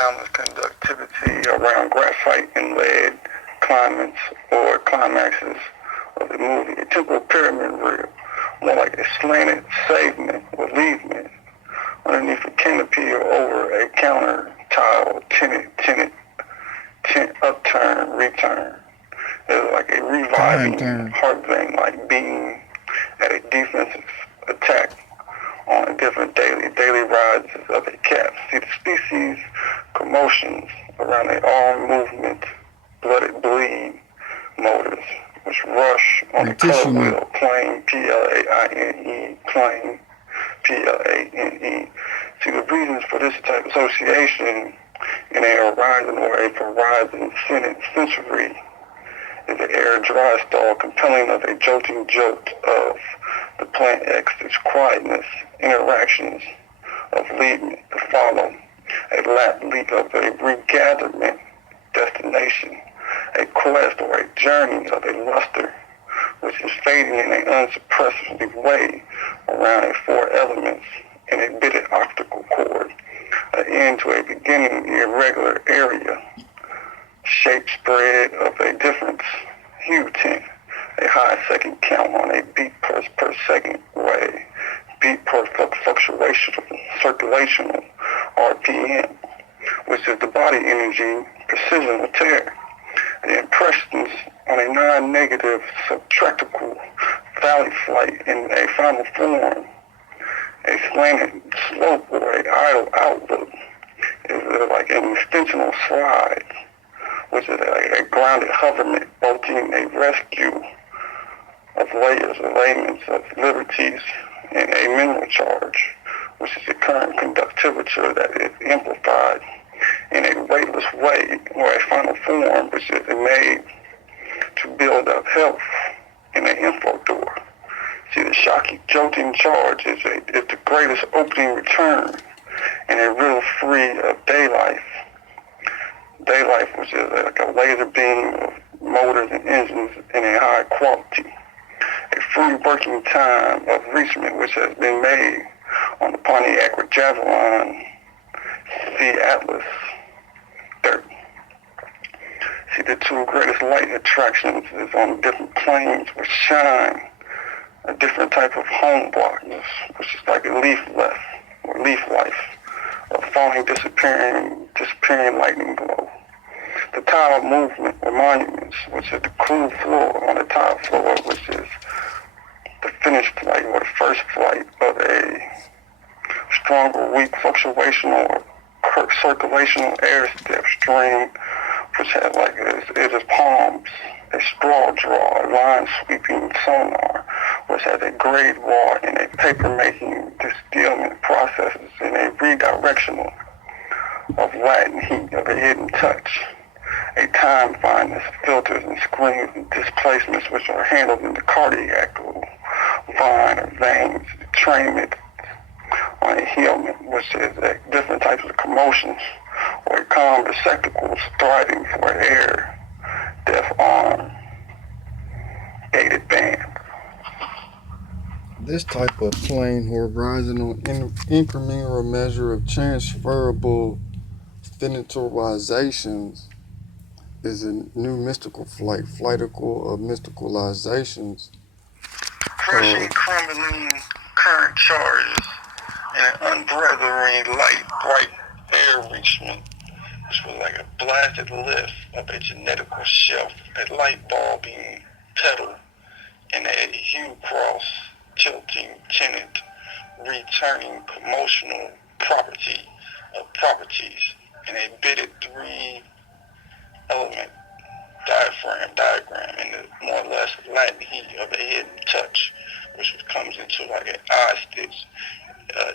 soundless conductivity around graphite and lead climaxes of the movie. A temporal pyramid reel, more like a slanted savement or leavement underneath a canopy or over a counter tile, tinted, upturn, return. It's like a reviving heart vein, like beating at a defensive attack on a different daily rises of a cat. See the species commotions around a arm movement, blooded bleed motors, which rush on a color wheel, plane, P-L-A-I-N-E, plane, P-L-A-N-E. See the reasons for this type of association in a horizon or a horizon sensory is the air dry stall compelling of a jolting jolt of the plant X, its quietness, interactions of leadment to follow, a lap leap of a regatherment destination, a quest or a journey of a luster, which is fading in an unsuppressive way around a four elements in a bitted optical cord, an end to a beginning irregular area, shape spread of a difference, hue tint, a high second count on a beat per second way, beat per circulational RPM, which is the body energy, precision of tear. The impressions on a non-negative subtractical valley flight in a final form, a slanted slope or a idle outlook, is like an extensional slide, which is a grounded hoverment, bolting a rescue of layers, alignments of liberties, and a mineral charge, which is a current conductivity that is amplified in a weightless way, or a final form which is made to build up health in an info door. See, the shocking, jolting charge is the greatest opening return in a riddle free of daylife. Daylife, which is like a laser beam of motors and engines in a high quality. A free working time of reachment which has been made on the Pontiac Javelin C Atlas 30. See, the two greatest light attractions is on different planes which shine a different type of home blockness, which is like a leaf life, of falling, disappearing lightning glow. The tile movement or monuments, which is the cool floor on the tile floor, which is the finished flight or the first flight of a strong or weak fluctuational or circulational air step stream, which has like it is palms, a straw draw, a line sweeping sonar, which has a grade wall and a paper making distillment processes in a redirectional of Latin heat of a hidden touch, a time fineness, filters and screens and displacements which are handled in the cardiac vine or veins, trainment on a helmet, which is different types of commotions, or a calm receptacles thriving for air, deaf arm, gated band. This type of plane horizontal incremental measure of transferable finitarizations is a new mystical flightical of mysticalizations. Crushing, crumbling current charges and an unbreathing light, bright air reachment, which was like a blasted lift of a genetical shelf, a light bulbing pedal, and a hue cross, tilting, tinted, returning commotional property of properties, and a bitted three-element diagram in the more or less Latin heat of a hidden touch, which comes into like an eye stitch,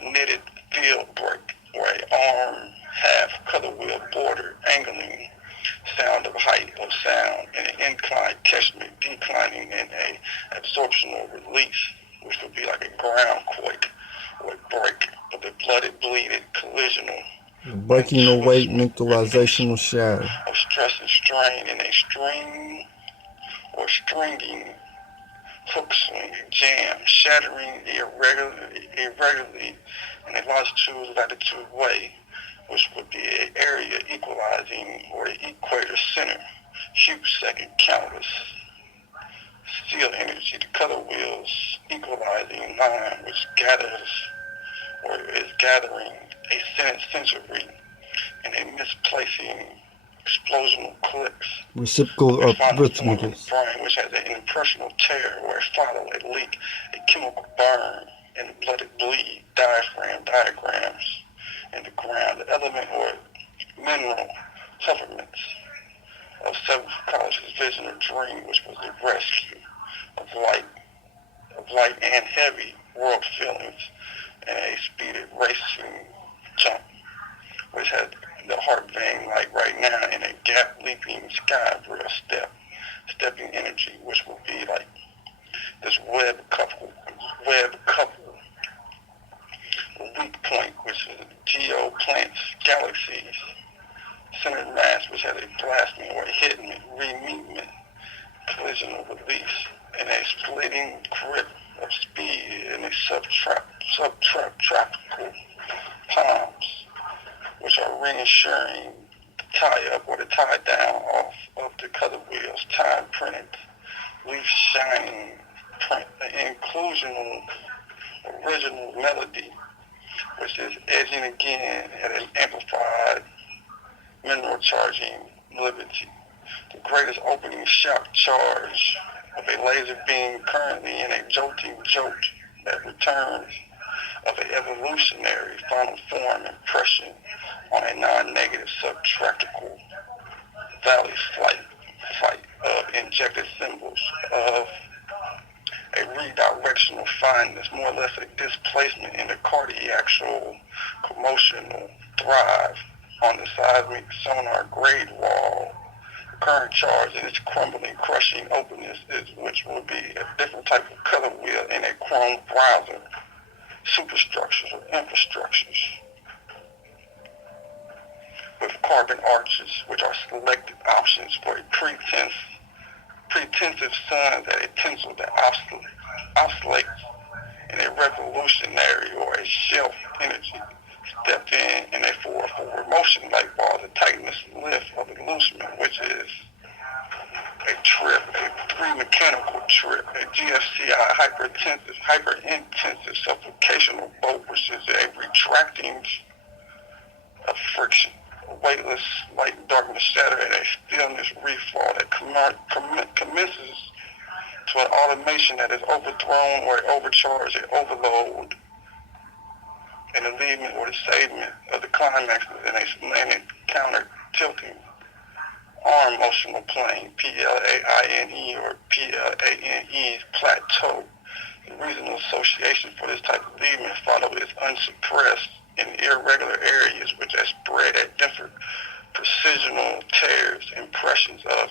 knitted field break, or a arm half color wheel border angling sound of height of sound, and an inclined catchment declining in a absorptional release, which would be like a ground quake or a break of the blooded bleeded collisional breaking away mentalizational shadow of stress and strain in a string or stringing hook swing jam, shattering irregularly in a longitude latitude way, which would be an area equalizing or equator center, huge second counters, seal energy, the color wheels equalizing line, which gathers or is gathering a sensory and a misplacing explosional clicks. Reciprocal Which of find a form in the rhythmicals. brain which has an impressional tear or a follow a leak, a chemical burn, and the bloody bleed, diagrams in the ground, the element or mineral supplements of seventh college's vision or dream, which was the rescue of light and heavy world feelings, and a speeded racing jump, which had the heart vein like right now in a gap leaping sky for a stepping energy, which would be like this web couple, a weak point, which is geo plants, galaxies, centered mass, which has a blasting or a hitting, remeetment, collisional release, and a splitting grip of speed in a subtropical palms, which are reinsuring the tie up or the tie down off of the color wheels, time printed, leaf shining print, an inclusional original melody, which is edging again at an amplified mineral charging liberty. The greatest opening shock charge of a laser beam currently in a jolting jolt that returns of an evolutionary final form impression on a non-negative subtractical valley flight of injected symbols of a redirectional fineness, more or less a displacement in the cardiacal commotional thrive on the seismic sonar grade wall. The current charge in its crumbling, crushing openness is which will be a different type of color wheel in a chrome browser, superstructures or infrastructures with carbon arches, which are selected options for a pretensive suns at a tensile that oscillates in a revolutionary or a shelf energy stepped in a forward motion like balls, a tightness lift of illusionment, which is a trip, a three mechanical trip, a GFCI hyper-intensive suffocational boat, which is a retracting of friction, a weightless light darkness shatter and a stillness refall that commences to an automation that is overthrown or overcharged, an overload, an alleviation or the savement of the climax in a slanted counter tilting arm motional plane, PLAINE or PLANE's plateau. The reasonable association for this type of leaving follow is unsuppressed in irregular areas which are spread at different precisional tears, impressions of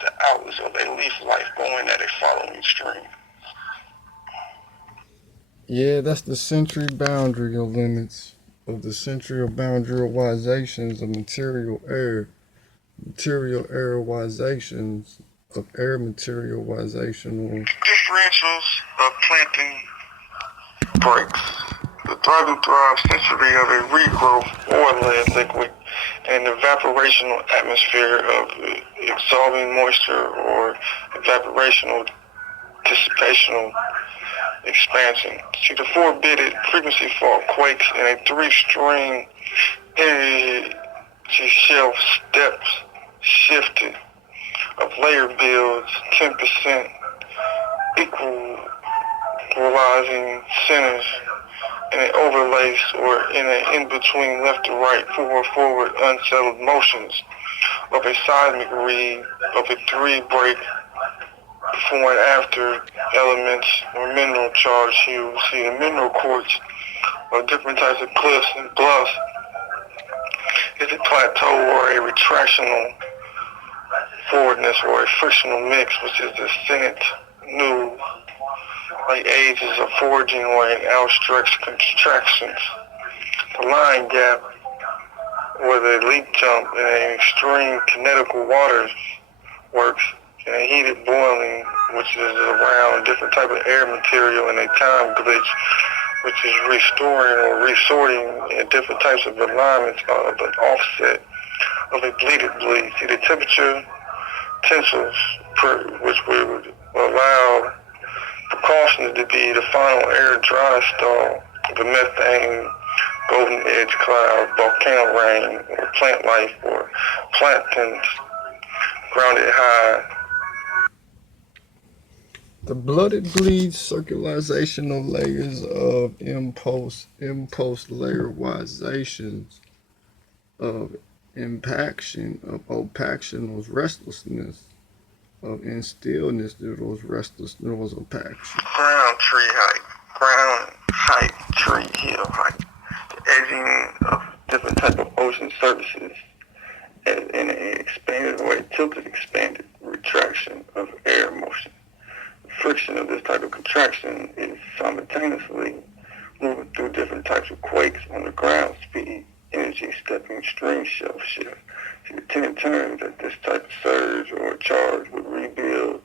the outlets of a leaf life going at a following stream. Yeah, that's the century boundary of limits of the century boundarizations of material aerializations of air materialization. Differentials of planting breaks. The thriving thrive century of a regrowth or lead liquid and evaporational atmosphere of exsolving moisture or evaporational dissipational expansion. See the four-bitted frequency fault quakes in a three-string energy shelf steps shifted of layer builds 10% equalizing centers in an overlace or in an in-between left to right, forward, unsettled motions of a seismic read of a three-break before and after elements or mineral charge hues. See the mineral quartz of different types of cliffs and bluffs is a plateau or a retractional forwardness or a frictional mix, which is the Senate new like ages of forging or in outstretched contractions. The line gap or the leap jump in an extreme kinetical waters works in a heated boiling, which is around different type of air material in a time glitch which is restoring or resorting in different types of alignments of an offset of a bleeded bleed. See, the temperature tensors, which would allow precautions to be the final air dry stall of a methane, golden edge cloud, volcano rain, or plant life, or planktons grounded high. The blooded bleeds circulational layers of impulse layerizations of impaction, of opaction, of restlessness, of instillness, those restless, those opaction. Ground height, tree hill height, the edging of different type of ocean surfaces, and in an expanded or a tilted expanded retraction of air motion. The friction of this type of contraction is simultaneously moving through different types of quakes on the ground speed, energy stepping stream shelf shift. See, the 10 turns that this type of surge or charge would rebuild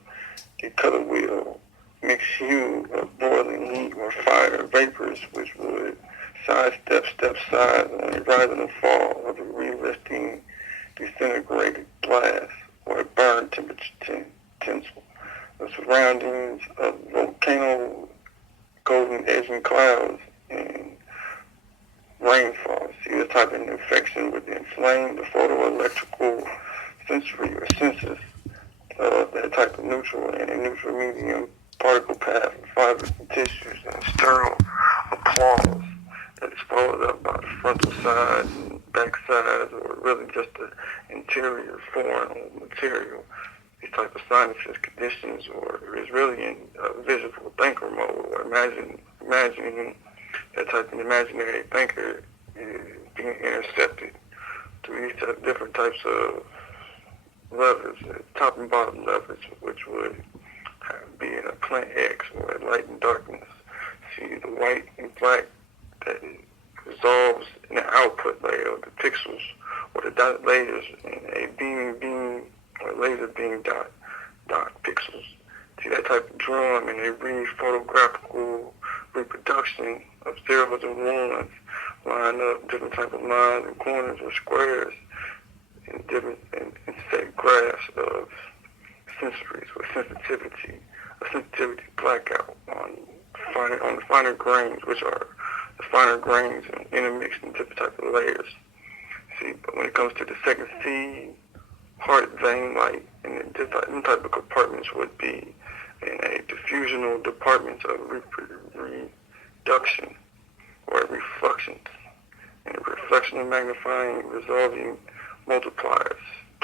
a color wheel, mixed hue of boiling heat or fire vapors, which would sidestep step sides on a rise and fall of a re-listing disintegrated blast or a burn temperature tinsel. The surroundings of volcano golden edging clouds and rainfall. See, this type of infection would inflame the photoelectrical sensory or senses of that type of neutral and a neutral medium particle path of fibers and tissues and sterile applause that is followed up by the frontal sides and back sides, or really just the interior foreign material. These type of sinuses conditions, or is really in visual thinker mode, or imagining that type of imaginary thinker is being intercepted through these different types of levers, top and bottom levers, which would be in a plant X or a light and darkness. See, the white and black that resolves in the output layer of the pixels or the dotted layers in a beam or laser beam dot pixels. See, that type of drum in a photographical reproduction of zeros and ones line up different type of lines and corners or squares in different and set graphs of sensories or sensitivity, a sensitivity blackout on the finer grains, which are the finer grains and intermixed in different type of layers. See, but when it comes to the second C, heart vein light, and this type of compartments would be in a diffusional departments of reduction or reflections, and a reflection of magnifying, resolving multipliers.